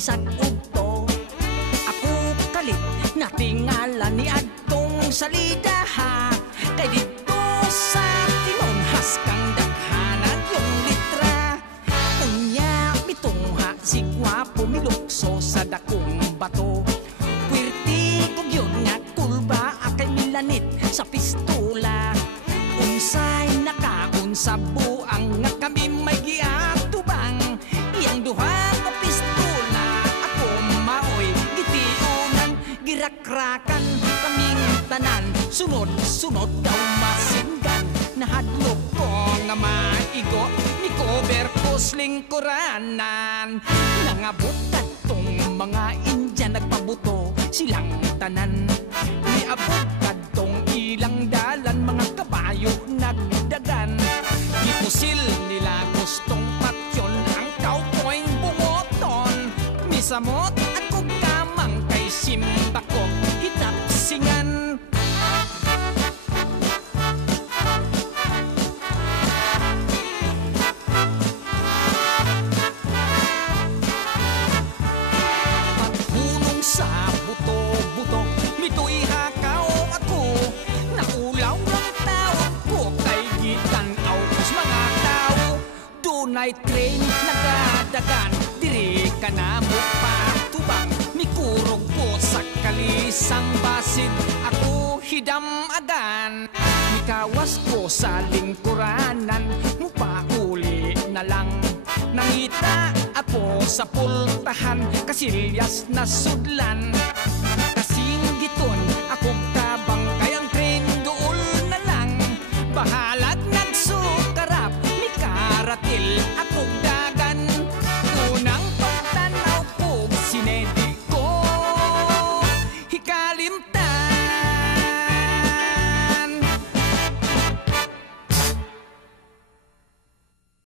bisag ugto. Ako kalit natingala ni adtong salida ha. Kay dito sa tinonhas kang dakhanag yung litra. Unya mitungha si gwapo milukso sa dakong bato. Puwerti kog yun nga kulba akay milanit sa pistola. Unsay nakaon sa buang nga kami may giatubang. Iyang duha ka pistola ako maoy gitiunan. Girakrakan kaming tanan, sunod-sunod daw masinggan. Nahadlok ko nga maigo ni cover ko slingkuranan. Nangabot kadtong mga Indian nagpabuto silang tanan. Niabot kadtong ilang dalan mga kabayo nagdagan. Gipusil nila gustong patyon ang cowboy bungoton. Misamot ako kamang kay simbakok hitapsingan. Paghunong sa buto-buto mito'y hakaw ako. Naulaw ng tawag ko kay gitanaw kus mga tao. Dunay train nagadagan, diri ka na mo patubang. Mikurog ko sa kalisang basid, ako hidamagan. Mikawas ko sa lingkuranan, mupahuli na lang. Nangita ako sa pultahan, kasilyas na sudlan.